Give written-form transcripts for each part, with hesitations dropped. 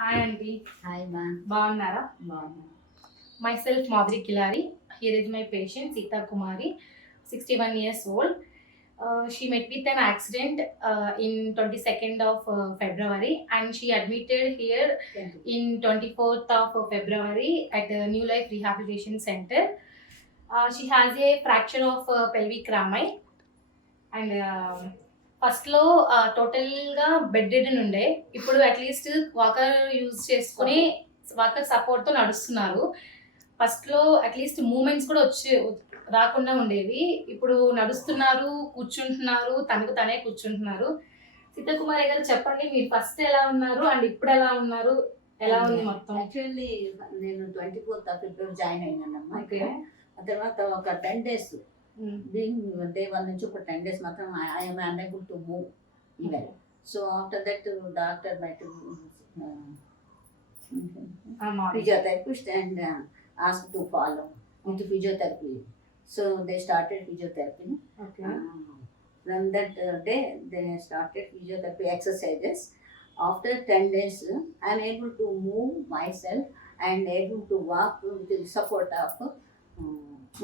Hi అండి. Hi మా. బాగున్నారా? బాగున్నా. Myself Madhuri Kilari. Here is my patient Sita Kumari, 61 years old. She met with an accident in 22nd of February, and she admitted here in 24th of February at the New Life Rehabilitation Center. She has a fracture of pelvic rami, and ఫస్ట్లో టోటల్గా bed ridden ఉండే. ఇప్పుడు at least walker use చేసుకుని walker సపోర్ట్తో నడుస్తున్నారు. ఫస్ట్లో at least moments కూడా రాకుండా ఉండేవి. ఇప్పుడు నడుస్తున్నారు, కూర్చుంటున్నారు, తనకు తనే కూర్చుంటున్నారు. సీతాకుమారి గారు చెప్పండి, మీరు ఫస్ట్ ఎలా ఉన్నారు అండ్ ఇప్పుడు ఎలా ఉన్నారు, ఎలా ఉంది మొత్తం? యాక్చువల్లీ నేను 24th February జాయిన్ అయినానమ్మా. ఓకే. ఆ తర్వాత ఒక 10 days డే 1 నుంచి ఒక 10 days మాత్రం I'm unable to move even. So after that doctor met physiotherapist and asked to follow into physiotherapy. So they started physiotherapy. Okay. From that day they started physiotherapy exercises. After 10 days I am able to move myself and able to walk with the support of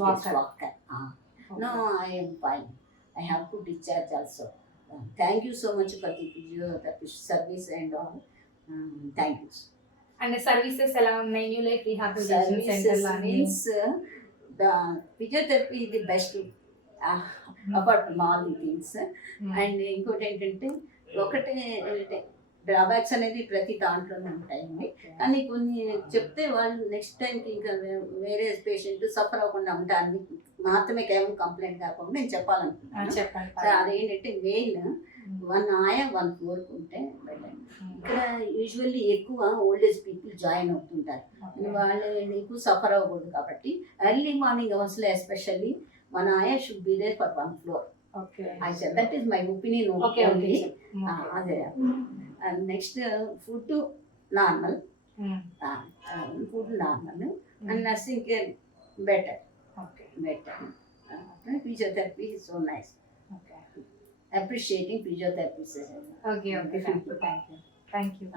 walker. Okay. No, I am fine. I have to discharge also. Thank you so much for the physiotherapy service and all. Thank you. And services ఎలా ఉన్నాయి new life rehabilitation centre లో? Means the physiotherapy is the best apart from all the things. And ఇంకోటి ఏంటంటే ఒకటే drawbacks అనేది ప్రతి దాంట్లోనే ఉంటాయండి. కానీ కొన్ని చెప్తే వాళ్ళు నెక్స్ట్ టైంకి ఇంకా వేరే పేషెంట్ సఫర్ అవ్వకుండా ఉంటారని మాత్రమే కేవలం కంప్లైంట్ కాకుండా నేను చెప్పాలనుకుంటున్నాను. అదేంటంటే మెయిన్ 1 ఆయా 1 ఫ్లోర్కి ఉంటే బెటర్. ఇక్కడ యూజువల్లీ ఎక్కువ ఓల్డ్ ఏజ్ పీపుల్ జాయిన్ అవుతుంటారు. వాళ్ళు ఎక్కువ సఫర్ అవ్వకూడదు కాబట్టి ఎర్లీ మార్నింగ్ అవర్స్లో ఎస్పెషల్లీ మన ఆయా should be there for 1 floor. I said that is my opinion only. అదే. Next food normal, food normal and nursing care better. Physiotherapy is so nice. Appreciating physiotherapy session. Okay, thank you.